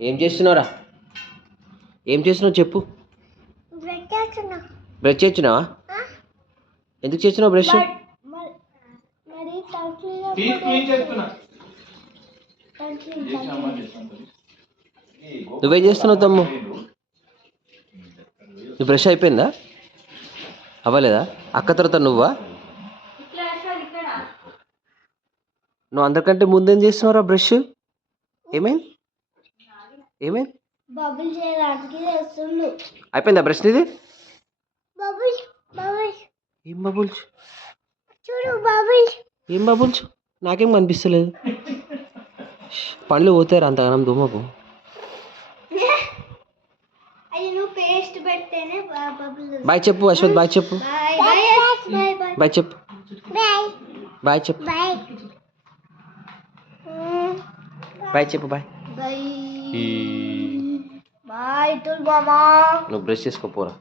ఏం చేస్తున్నావురా? ఏం చేస్తున్నావు చెప్పు. బ్రష్ చేస్తున్నావా? ఎందుకు చేస్తున్నావు బ్రష్? నువ్వేం చేస్తున్నావు తమ్ము? నీ బ్రష్ అయిపోయిందా? అవ్వలేదా? అక్క తర్వాత నువ్వా? నువ్వు అందరికంటే ముందేం చేస్తున్నావురా బ్రష్? ఏమైంది? ఏమైంది? అయిపోయిందా బ్రష్ నీది? ఏం బబుల్స్? ఏం బబుల్స్? నాకేం కనిపిస్తలేదు. పండ్లు పోతారు అంతగానం దుమ్మకు. బాయ్ చెప్పు అశ్వత్, బాయ్ చెప్పు. బాయ్ చెప్పు. బాయ్ చెప్పు. బాయ్ చెప్పు. Bye bye. నువ్వు బ్రష్ చేసుకోపోరా.